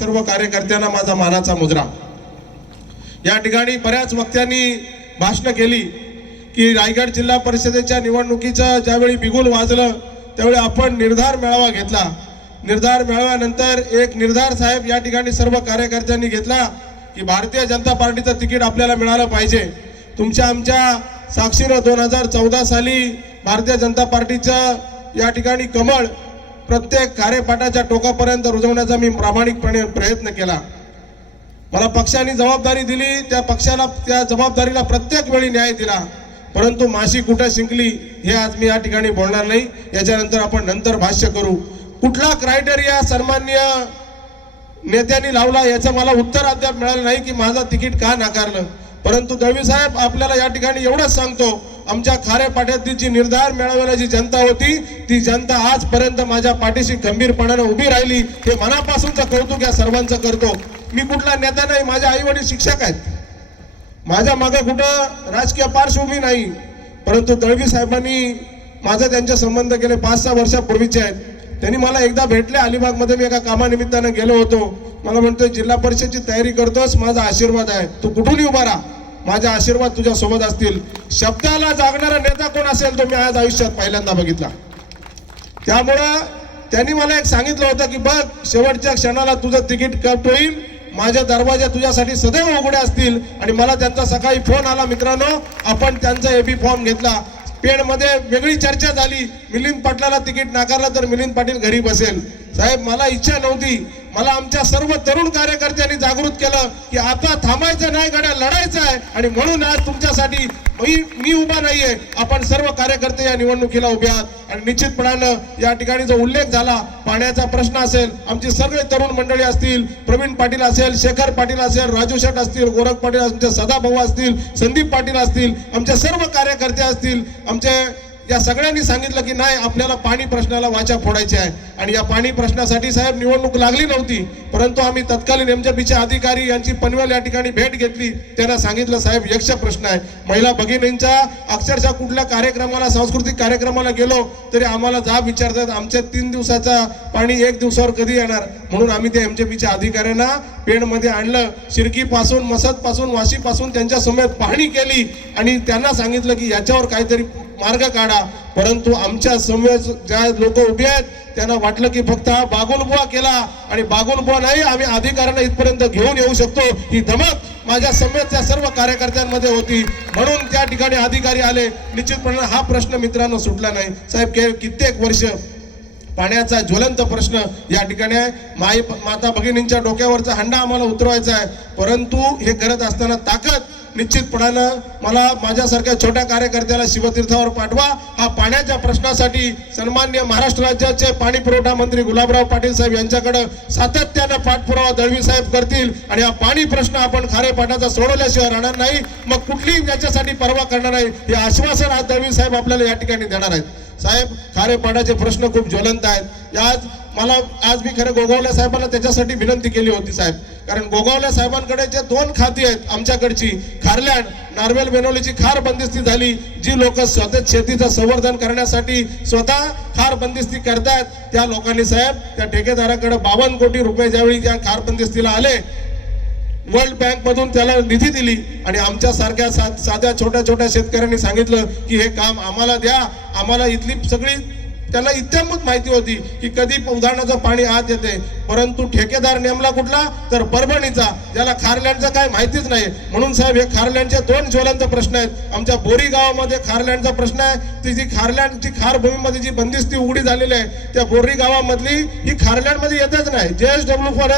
सर्व कार्यकर्त्यांना माझा मानाचा मुजरा या ठिकाणी बऱ्याच वक्त्यांनी भाषणं केली की रायगड जिल्हा परिषदेच्या निवडणुकीचं ज्यावेळी बिगुल वाजलं त्यावेळी आपण निर्धार मेळावा घेतला. निर्धार मेळाव्यानंतर एक निर्धार साहेब या ठिकाणी सर्व कार्यकर्त्यांनी घेतला की भारतीय जनता पार्टीचं तिकीट आपल्याला मिळालं पाहिजे. तुमच्या आमच्या साक्षीनं दोन हजार चौदा साली भारतीय जनता पार्टीचं या ठिकाणी कमळ प्रत्येक कार्यपाठाच्या टोकापर्यंत रुजवण्याचा मी प्रामाणिकपणे प्रयत्न केला. मला पक्षाने जबाबदारी दिली त्या पक्षाला त्या जबाबदारीला प्रत्येक वेळी न्याय दिला. परंतु माशी कुठं शिंकली हे आज मी या ठिकाणी बोलणार नाही. याच्यानंतर आपण नंतर भाष्य करू. कुठला क्रायटेरिया सन्मान्य नेत्यांनी लावला याचं मला उत्तर अद्याप मिळालं नाही की माझं तिकीट का नाकारलं. परंतु दळवी साहेब आपल्याला या ठिकाणी एवढंच सांगतो आमच्या खाऱ्या पाठ्यातली जी निर्धार मिळवण्याची जी जनता होती ती जनता आजपर्यंत माझ्या पाठीशी गंभीरपणाने उभी राहिली. हे मनापासूनचं कौतुक या सर्वांचं करतो. मी कुठला नेता नाही माझे आई वडील शिक्षक आहेत. माझ्या मागे कुठं राजकीय पार्श्वभूमी नाही. परंतु दळवी साहेबांनी माझा त्यांचे संबंध गेले पाच सहा वर्षापूर्वीचे आहेत. त्यांनी मला एकदा भेटले अलिबागमध्ये मी एका कामानिमित्तानं गेलो होतो. मला म्हणतोय जिल्हा परिषदची तयारी करतोस माझा आशीर्वाद आहे. तू कुठून उभा राहा. माझे आशीर्वाद तुझ्या सोबत असतील. शब्दाला जागणारा नेता कोण असेल तो मी आज आयुष्यात पहिल्यांदा बघितला. त्यामुळं त्यांनी मला एक सांगितलं होतं की बघ शेवटच्या क्षणाला तुझं तिकीट कट होईल. माझ्या दरवाजा तुझ्यासाठी सदैव उघडे असतील. आणि मला त्यांचा सकाळी फोन आला मित्रांनो. आपण त्यांचा एबी फॉर्म घेतला. पेणमध्ये वेगळी चर्चा झाली. मिलिंद पाटलाला तिकीट नाकारलं तर मिलिंद पाटील घरी बसेल. साहेब मला इच्छा नव्हती. मला आमच्या सर्व तरुण कार्यकर्त्यांनी जागृत केलं की आता थांबायचं नाही गड्या लढायचं आहे. आणि म्हणून आज तुमच्यासाठी मी मी उभा नाहीये. आपण सर्व कार्यकर्ते या निवडणुकीला उभे आहात. आणि निश्चितपणानं या ठिकाणी जो उल्लेख झाला पाण्याचा प्रश्न असेल आमची सगळे तरुण मंडळी असतील प्रवीण पाटील असेल शेखर पाटील असेल राजू शेठ असतील गोरख पाटील आमचे सदाभाऊ असतील संदीप पाटील असतील आमचे सर्व कार्यकर्ते असतील आमचे या सगळ्यांनी सांगितलं की नाही आपल्याला पाणी प्रश्नाला वाचा फोडायची आहे. आणि या पाणी प्रश्नासाठी साहेब निवडणूक लागली नव्हती परंतु आम्ही तत्कालीन एमजेपीचे अधिकारी यांची पनवेल या ठिकाणी भेट घेतली. त्यांना सांगितलं साहेब यक्ष प्रश्न आहे. महिला भगिनींच्या अक्षरशः कुठल्या कार्यक्रमाला सांस्कृतिक कार्यक्रमाला गेलो तरी आम्हाला जाब विचारतात आमच्या तीन दिवसाचा पाणी एक दिवसावर कधी येणार? म्हणून आम्ही त्या एमजेपीच्या अधिकाऱ्यांना पेणमध्ये आणलं. शिरकीपासून मसदपासून वाशीपासून त्यांच्या समेत पाहणी केली. आणि त्यांना सांगितलं की याच्यावर काहीतरी मार्ग काढा. परंतु आमच्या समवेत ज्या लोक उभे आहेत त्यांना वाटलं की फक्त हा बागुलबुवा केला आणि बागुलबुवा नाही आम्ही अधिकाऱ्यांना इथपर्यंत घेऊन येऊ शकतो. ही धमक माझ्या समेतच्या सर्व कार्यकर्त्यांमध्ये होती. म्हणून त्या ठिकाणी अधिकारी आले. निश्चितपणे हा प्रश्न मित्रांनो सुटला नाही. साहेब के कित्येक वर्ष पाण्याचा ज्वलंत प्रश्न या ठिकाणी आहे. माई माता भगिनींच्या डोक्यावरचा हंडा आम्हाला उतरवायचा आहे. परंतु हे करत असताना ताकद निश्चितपणानं मला माझ्यासारख्या छोट्या कार्यकर्त्याला शिवतीर्थावर पाठवा. हा पाण्याच्या प्रश्नासाठी सन्मान्य महाराष्ट्र राज्याचे पाणी पुरवठा मंत्री गुलाबराव पाटील साहेब यांच्याकडे सातत्यानं पाठपुरावा दळवी साहेब करतील आणि हा पाणी प्रश्न आपण खारे पाटाचा सोडवल्याशिवाय राहणार नाही. मग कुठलीही याच्यासाठी पर्वा करणार नाही. हे आश्वासन आज दळवी साहेब आपल्याला या ठिकाणी देणार आहेत. साहेब खारे पाटाचे प्रश्न खूप ज्वलंत आहेत. आज मला आज मी खरं गोगावल्या साहेबांना त्याच्यासाठी विनंती केली होती साहेब. कारण गोगावल्या साहेबांकडे जे दोन खाती आहेत आमच्याकडची खारलँड नार्वेल बेनोलीची खार बंदिस्ती झाली जी लोक स्वतः शेतीचं संवर्धन करण्यासाठी स्वतः खार बंदिस्ती करतायत. त्या लोकांनी साहेब त्या ठेकेदाराकडे बावन्न कोटी रुपये ज्यावेळी त्या खार बंदिस्तीला आले वर्ल्ड बँक मधून त्याला निधी दिली आणि आमच्या सारख्या सा, साध्या छोट्या छोट्या शेतकऱ्यांनी सांगितलं की हे काम आम्हाला द्या आम्हाला इथली सगळी त्याला इत्यंभूत माहिती होती की कधी उदाहरणाचं पाणी आत येते. परंतु ठेकेदार नेमला कुठला? तर परभणीचा ज्याला खारलँडचं काय माहितीच नाही. म्हणून साहेब हे खारलँडचे दोन ज्वलंत प्रश्न आहेत. आमच्या बोरी गावामध्ये खारलँडचा प्रश्न आहे. ती जी खारलँडची खार भूमीमध्ये जी बंदिस्ती उघडी झालेली आहे त्या बोरी गावामधली ही खारलँडमध्ये येतच नाही. जे एस डब्ल्यू फॉर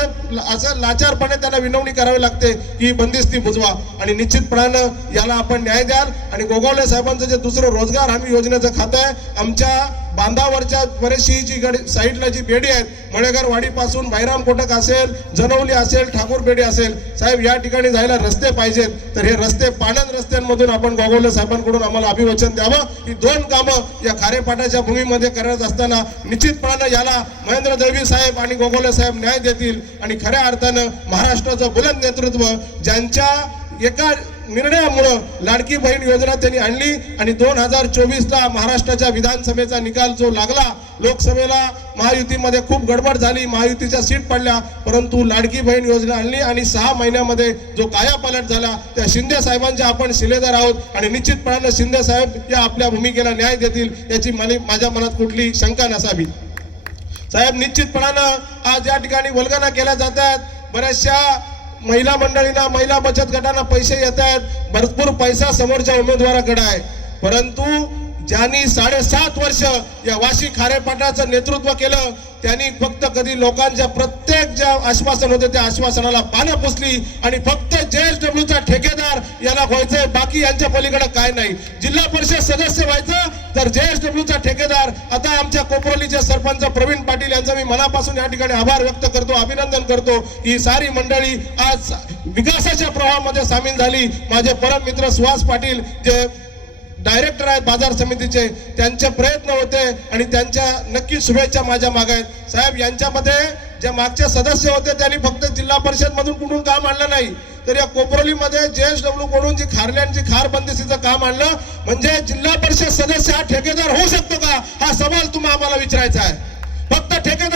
असं लाचारपणे त्याला विनवणी करावी लागते की ही बंदिस्ती बुजवा. आणि निश्चितपणानं याला आपण न्याय द्याल. आणि गोगावले साहेबांचं जे दुसरं रोजगार हमी योजनेचं खातं आहे आमच्या बांधावरच्या बरेचशी जी गड साईडला जी बेडी आहेत मळेघरवाडीपासून भाईराम बैराम कोटक असेल जनवली असेल ठाकूर बेडी असेल साहेब या ठिकाणी जायला रस्ते पाहिजेत. तर हे रस्ते पाणंद रस्त्यांमधून आपण गोगवले साहेबांकडून आम्हाला अभिवचन द्यावं. ही दोन कामं या खारेपाटाच्या भूमीमध्ये करत असताना निश्चितपणानं याला महेंद्र दळवी साहेब आणि गोगवले साहेब न्याय देतील. आणि खऱ्या अर्थानं महाराष्ट्राचं बुलंद नेतृत्व ज्यांच्या एका निर्णयामुळं लाडकी बहीण योजना त्यांनी आणली आणि दोन हजार चोवीसला महाराष्ट्राच्या विधानसभेचा निकाल जो लागला लोकसभेला महायुतीमध्ये खूप गडबड झाली महायुतीच्या सीट पडल्या परंतु लाडकी बहीण योजना आणली आणि सहा महिन्यामध्ये जो कायापालट झाला त्या शिंदे साहेबांचे आपण शिलेदार आहोत आणि निश्चितपणानं शिंदे साहेब या आपल्या भूमिकेला न्याय देतील याची मला माझ्या मनात कुठली शंका नसावी. साहेब निश्चितपणानं आज या ठिकाणी वल्गना केल्या जातात. बऱ्याचशा महिला मंडळींना महिला बचत गटांना पैसे येत आहेत भरपूर पैसा समोरच्या उमेदवाराकडे आहे. परंतु ज्यांनी साडेसात वर्ष या वाशी खारेपाटाचं नेतृत्व केलं त्यांनी फक्त कधी लोकांच्या प्रत्येक ज्या आश्वासन होते त्या आश्वासनाला पानं पुसली आणि फक्त जे एश डब्ल्यूचा ठेकेदार याला व्हायचंय बाकी यांच्या पलीकडे काय नाही. जिल्हा परिषद सदस्य व्हायचं तर जे एश डब्ल्यूचा ठेकेदार आता आमच्या कोपरोलीचे सरपंच प्रवीण पाटील यांचा मी मनापासून या ठिकाणी आभार व्यक्त करतो अभिनंदन करतो. ही सारी मंडळी आज विकासाच्या प्रवाहामध्ये सामील झाली. माझे परम मित्र सुहास पाटील जे डायरेक्टर आहेत बाजार समितीचे त्यांचे प्रयत्न होते आणि त्यांच्या नक्की शुभेच्छा माझ्या मागे आहेत. साहेब यांच्यामध्ये जे मागचे सदस्य होते त्यांनी फक्त जिल्हा परिषद मधून कुठून काम आणलं नाही. तर या कोपरोलीमध्ये डब्ल्यू कडून जी खारल्यांची खार बंदिशीचं काम आणलं. म्हणजे जिल्हा परिषद सदस्य हा ठेकेदार होऊ शकतो का? हा सवाल तुम्हाला आम्हाला विचारायचा आहे.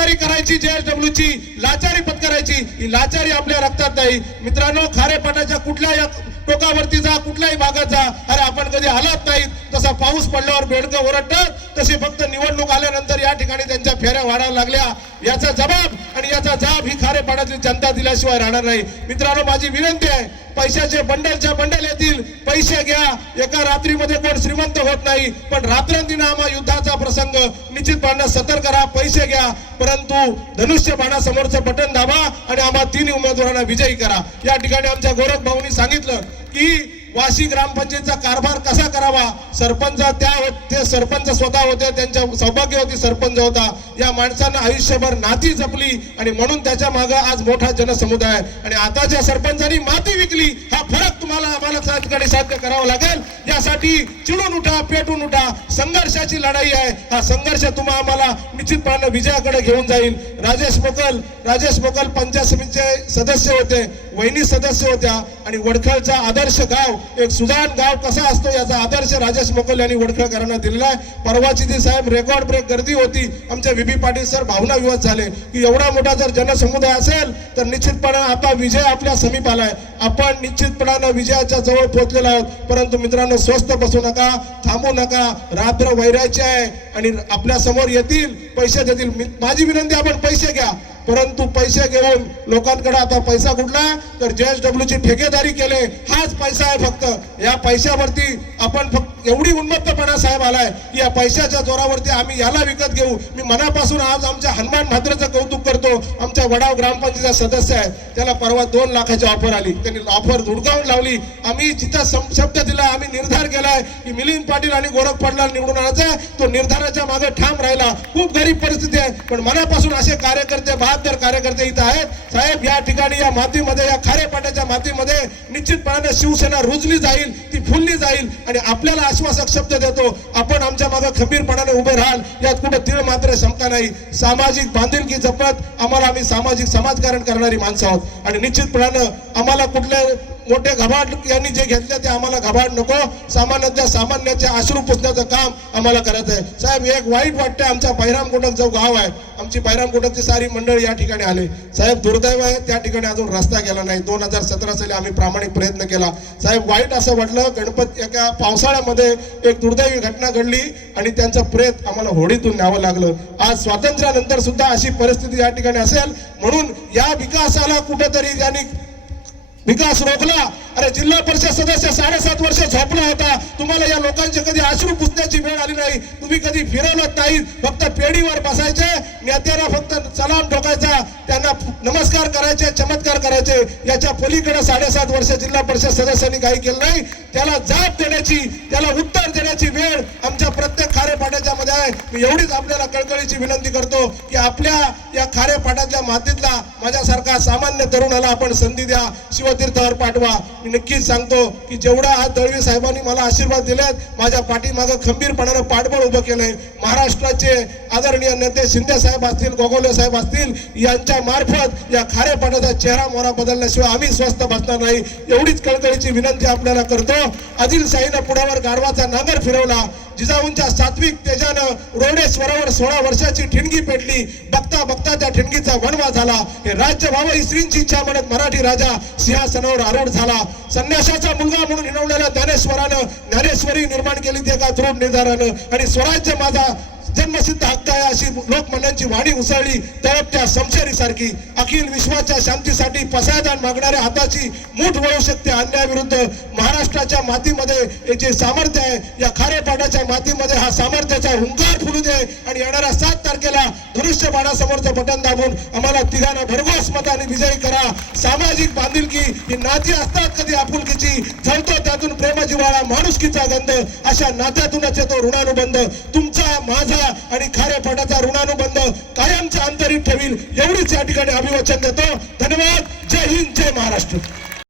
लाचारी करायची JSW ची लाचारी पत्करायची ही लाचारी आपल्या रक्तात नाही. मित्रांनो खारेपाटाच्या कुठल्या टोकावरती जा कुठल्याही भागात जा अरे आपण कधी आलात नाहीत. तसा पाऊस पडल्यावर बेडकं ओरडतात. तशी फक्त निवडणूक आल्यानंतर या ठिकाणी त्यांच्या फेऱ्या वाढायला लागल्या. याचा जबाब आणि याचा जाब ही खारे खारेपाटातली जनता दिल्याशिवाय राहणार नाही. मित्रांनो माझी विनंती आहे पैशाचे बंडलच्या बंडल येतील पैसे घ्या. एका रात्रीमध्ये कोण श्रीमंत होत नाही पण रात्रंदिनामा युद्धाचा प्रसंग निश्चितपणे सतर्क करा पैसे घ्या. परंतु धनुष्य बाणासमोरचं बटन दाबा आणि आम्हा तीन उमेदवारांना विजयी करा. या ठिकाणी आमच्या गोरख भाऊंनी सांगितलं की वाशी ग्रामपंचायतचा कारभार कसा करावा? सरपंच त्या ते सरपंच स्वतः होते त्यांच्या सौभाग्यवती सरपंच होता. या माणसानं आयुष्यभर नाती जपली आणि म्हणून त्याच्या माग आज मोठा जनसमुदाय आणि आताच्या सरपंचांनी माती विकली हा फरक तुम्हाला आम्हाला ठिकाणी साध्य करावा लागेल. यासाठी चिडून उठा पेटून उठा. संघर्षाची लढाई आहे. हा संघर्ष तुम्हा आम्हाला निश्चितपणे विजयाकडे घेऊन जाईल. राजेश मोकल राजेश मोकल पंचायत समितीचे सदस्य होते वहिनी सदस्य होत्या. आणि वडखळचा आदर्श गाव एक सुजाण गाव कसा असतो याचा आदर्श राजेश मोकल यांनी वडखळकरांना दिलेला आहे. परवाची साहेब रेकॉर्ड ब्रेक गर्दी होती. आमच्या बी पाटील सर भावना विवाद झाले की एवढा मोठा जर जनसमुदाय असेल तर निश्चितपणे आता विजय आपल्या समीप आलाय आपण निश्चितपणानं विजयाच्या जवळ पोहोचलेलो आहोत. परंतु मित्रांनो स्वस्त बसू नका थांबू नका. रात्र वैरायची आहे आणि आपल्यासमोर येतील पैसे देतील. माझी विनंती आपण पैसे घ्या. परंतु पैसे घेऊन लोकांकडे आता पैसा कुठला? तर जे एस डब्ल्यू ची ठेकेदारी केले. हाच पैसा आहे फक्त. या पैशावरती आपण फक्त एवढी उन्मत्तपणा साहेब आलाय की या पैशाच्या जोरावरती आम्ही याला विकत घेऊ. मी मनापासून आज आमच्या हनुमान भाद्रचं कौतुक करतो. आमच्या वडाव ग्रामपंचायतीचा सदस्य आहे. त्याला परवा दोन लाखाची ऑफर आली. त्यांनी ऑफर धुडकावून लावली. आम्ही जिथं शब्द दिला आम्ही निर्धार आहे की मिलिंद पाटील आणि गोरख पाटला निवडून आणायचा तो निर्धाराच्या मागे ठाम राहिला. खूप गरीब परिस्थिती आहे. पण मनापासून असे कार्यकर्ते बहात्तर कार्यकर्ते इथं आहेत. साहेब या ठिकाणी या मातीमध्ये या खारेपाट्याच्या मातीमध्ये निश्चितपणाने शिवसेना रुजली जाईल ती फुलली जाईल आणि आपल्याला आश्वासक शब्द देतो आपण आमच्या मागे खंबीरपणाने उभे राहाल. यात कुठे तीळ मात्र शंका नाही. सामाजिक बांधिलकी जपत आम्हाला आम्ही सामाजिक समाजकारण करणारी माणसं आहोत. आणि निश्चितपणानं आम्हाला कुठल्या मोठे घबाड यांनी जे घेतले ते आम्हाला घबाड नको. सामान्याच्या सामान्याच्या आश्रू पुसण्याचं काम आम्हाला करायचं आहे. साहेब एक वाईट वाटतं आमचा बैराम कोटक जो गाव आहे आमची बैराम कोटकची सारी मंडळी या ठिकाणी आले. साहेब दुर्दैव आहे त्या ठिकाणी अजून रस्ता गेला नाही. दोन हजार सतरा साली आम्ही प्रामाणिक प्रयत्न केला. साहेब वाईट असं वाटलं गणपत एका पावसाळ्यामध्ये एक दुर्दैवी घटना घडली आणि त्यांचं प्रेत आम्हाला होडीतून न्यावं लागलं. आज स्वातंत्र्यानंतर सुद्धा अशी परिस्थिती या ठिकाणी असेल. म्हणून या विकासाला कुठेतरी यांनी विकास रोखला अरे जिल्हा परिषद सदस्य साडेसात वर्ष झोपला होता. तुम्हाला या लोकांचे कधी अश्रू पुसण्याची वेळ आली नाही. तुम्ही कधी फिरवलं नाही फक्त पेढीवर बसायचे. नेत्यांना फक्त सलाम ठोकायचा. त्यांना नमस्कार करायचे चमत्कार करायचे. याच्या पलीकडे साडेसात वर्ष जिल्हा परिषद सदस्यांनी काही केलं नाही. त्याला जाब देण्याची त्याला उत्तर देण्याची वेळ आमच्या प्रत्येक खारेपाट्याच्या मध्ये आहे. मी एवढीच आपल्याला कळकळीची विनंती करतो की आपल्या या खारेपाट्यातल्या मातीतला माझ्यासारखा सामान्य तरुणाला आपण संधी द्या. शिवतीर्थावर पाठवा. मी नक्कीच सांगतो की जेवढा आज दळवी साहेबांनी मला आशीर्वाद दिल्यात माझ्या पाठीमागं खंबीरपणानं पाठबळ उभं केलंय. महाराष्ट्राचे आदरणीय नेते शिंदे साहेब असतील गोगोले साहेब असतील यांच्या मार्फत या खारेपाट्याचा चेहरा मोहरा बदलल्याशिवाय आम्ही स्वस्थ बसणार नाही. एवढीच कळकळीची विनंती आपल्याला करतो. आदिलशाहीनं पुढावर गाढवाचा नांगर फिरवला. जिजाऊंच्या सात्विक तेजानं रोडे स्वरावर सोळा वर्षाची ठिणगी पेटली. बघता बघता त्या ठिणगीचा वणवा झाला. हे राज्य व्हावं ही श्रींची इच्छा म्हणत मराठी राजा सिंहासनावर आरोढ झाला. संन्याशाचा मुलगा म्हणून हिणवलेल्या ज्ञानेश्वरानं ज्ञानेश्वरी निर्माण केली ते एका दृढ निर्धारानं. आणि स्वराज्य माझा जन्मसिद्ध हक्क आहे अशी लोकमान्यांची वाणी उसळली तळपत्या समशेरी सारखी अखिल विश्वाच्या शांतीसाठी पसायदान मागणाऱ्या हाताची मूठ वळू शकते अन्यायाविरुद्ध. महाराष्ट्राच्या मातीमध्ये जे सामर्थ्य आहे या खारेपाटाच्या मातीमध्ये हा सामर्थ्याचा हुंकार फुलू दे आणि येणाऱ्या सात तारखेला धनुष्य बाणासमोरचं बटन दाबून आम्हाला तिघांना भरघोस मताने विजयी करा. सामाजिक बांधिलकी ही नाती असतात कधी आपुलकीची? झळतो त्यातून प्रेमजिवाळा माणुसकीचा गंध. अशा नात्यातूनच येतो ऋणानुबंध. तुमचा माझा आणि खारेपाटाचा ऋणानुबंध कायमच्या अंतरित ठेवील एवढीच या ठिकाणी अभिवचन देतो. धन्यवाद. जय हिंद जय महाराष्ट्र.